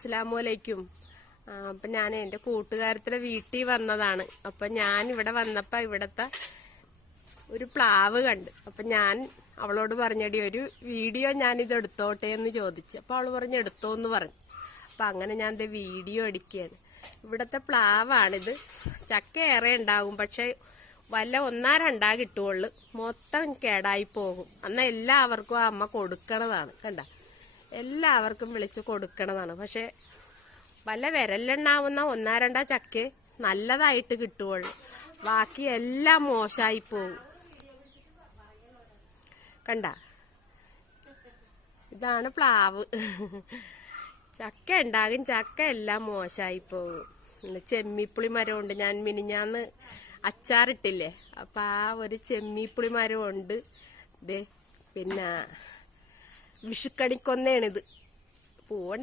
അസ്സലാമലൈക്കും. അപ്പൊ ഞാൻ എന്റെ കൂട്ടുകാരത്തിന്റെ വീട്ടിൽ വന്നതാണ്. അപ്പൊ ഞാൻ ഇവിടെ വന്നപ്പോ ഇവിടത്തെ ഒരു പ്ലാവ് കണ്ട്. അപ്പൊ ഞാൻ അവളോട് പറഞ്ഞടി ഒരു വീഡിയോ ഞാനിത് എടുത്തോട്ടെ എന്ന് ചോദിച്ചു. അപ്പൊ അവള് പറഞ്ഞു എടുത്തോന്ന് പറഞ്ഞു. അപ്പൊ അങ്ങനെ ഞാൻ വീഡിയോ എടുക്കുകയാണ്. ഇവിടത്തെ പ്ലാവാണിത്. ചക്ക ഏറെ ഉണ്ടാകും, പക്ഷെ വല്ല 1-2 കിട്ടുള്ളൂ. മൊത്തം കേടായി പോകും. എന്നാൽ എല്ലാവർക്കും ആ അമ്മ കൊടുക്കണതാണ്. കണ്ട, എല്ലാവർക്കും വിളിച്ച് കൊടുക്കണതാണ്. പക്ഷെ വല്ല വിരലുണ്ടാവുന്ന 1-2 ചക്ക നല്ലതായിട്ട് കിട്ടുള്ളൂ. ബാക്കി എല്ലാം മോശമായി പോകും. കണ്ട, ഇതാണ് പ്ലാവ്. ചക്ക ഉണ്ടാകും, ചക്ക എല്ലാം മോശമായി പോകും. ചെമ്മിപ്പുളി മരമുണ്ട്. ഞാൻ മിനിഞ്ഞാന്ന് അച്ചാറിട്ടില്ലേ, അപ്പൊ ആ ഒരു ചെമ്മിപ്പുളി മരമുണ്ട്. പിന്നെ വിഷുക്കണിക്കൊന്നയാണിത്. പൂവ